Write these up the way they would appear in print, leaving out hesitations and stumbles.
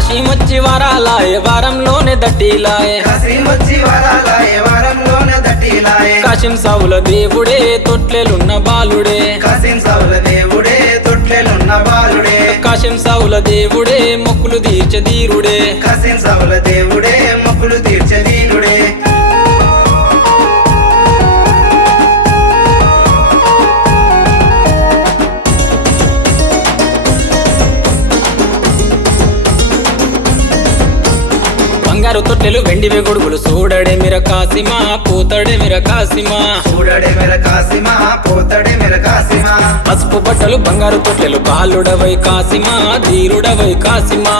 కాశీమొచ్చి వరాలాయే వారంలోనే దట్టిలాయే కాశీం సౌల దేవుడే తొట్లెలున్న బాలుడే కాశీం సౌల దేవుడే మొక్కులు తీర్చదీరుడే బంగారు తొట్టెలు వెండివే గొడుగులు చూడడే మిర కాసిమా పోతడే మిర కాసిమా పసుపు బట్టలు బంగారు తొట్టెలు బాలుడవై కాసిమా ధీరుడవై కాసిమా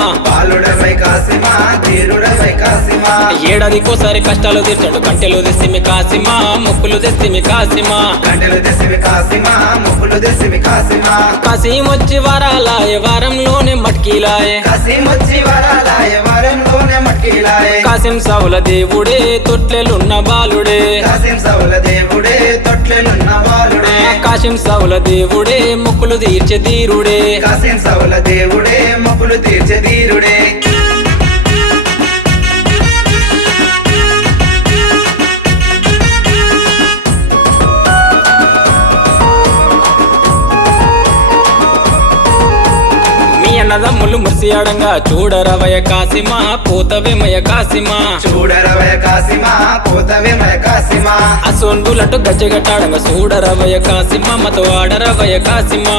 ఏడాదికోసారి కష్టాలు తీర్చాడు కంటెలు తెస్తిమి కాసిమా మొక్కులు తెస్తిమి కాసిమా కాశీమొచ్చి వరాలాయే వారంలోనే మట్కీలాయే కాశీం సౌల దేవుడే తొట్లెలున్న బాలుడే కాశీం సౌల దేవుడే మొక్కులు తీర్చదీరుడే అన్నదమ్ములు మురిసియాడంగా చూడరవయ కాసిమా పోతవేమయ కాసిమా అసోన్బులటు గజ్జగట్టాడంగా చూడరవయ కాసిమా మతో ఆడరవయ కాసిమా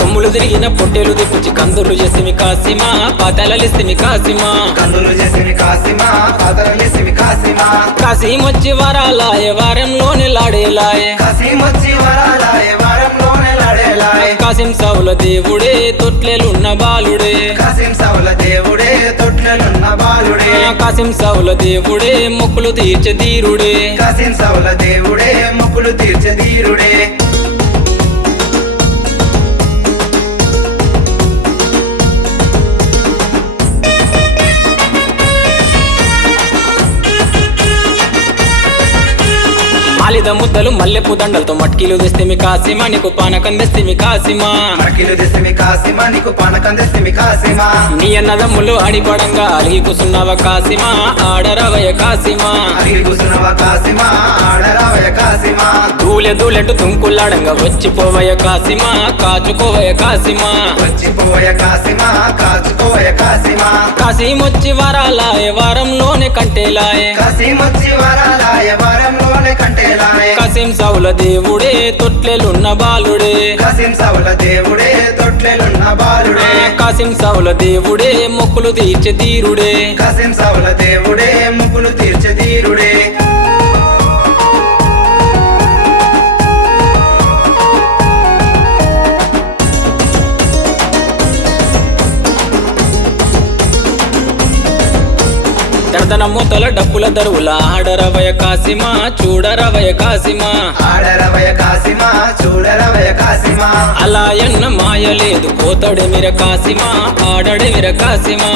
కొమ్ములు తిరిగిన పొట్టేలు దిప్పుచి కందులు చేసిమి కాసిమా పాతాలలిస్తిమి కాసిమా కాశీమొచ్చి వరాలాయే వారంలోనే లాడేలాయే కాశీం సౌల దేవుడే తొట్లెలున్న బాలుడే కాశీం సౌల దేవుడే మొక్కులు తీర్చదీరుడే మాలిద ముద్దలు మల్లెపు దండలతో మట్కీలు తెస్తిమి కాసిమా నీకు పానకం తెస్తిమి కాసిమా నీ అన్నదమ్ములు అడిపడంగా అలిగి కూసున్నావ కాసిమా ఆడరవయ కాసిమా దూలెటు తుంకులాడంగా వచ్చిపోవయ కాసిమా కాచుకోవయ కాసిమా కాశీమొచ్చి వరాలాయే వారంలోనే కంటేలాయే కాశీం సౌల దేవుడే తొట్లెలున్న బాలుడే కాశీం సౌల దేవుడే మొక్కులు తీర్చదీరుడే దర్దన మూతల డప్పుల దరువుల ఆడరవయ కాసిమా చూడరవయ కాసిమా అలా ఎన్న మాయలేదు పోతడే మిర కాసిమా ఆడడే మిర కాసిమా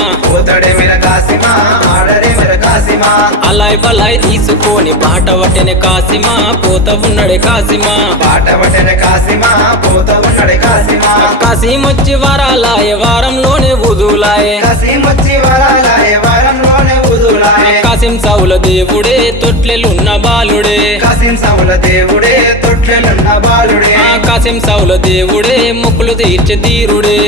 అలాయ్ బలాయ్ తీసుకొని బాట వట్టెనే కాసిమా పోత ఉన్నడే కాసిమా కాశీమొచ్చి వరాలాయే వారంలోనే వదులాయే కాశీం సౌల దేవుడే తొట్లెలున్న బాలుడే కాశీం సౌల దేవుడే మొక్కులు తీర్చదీరుడే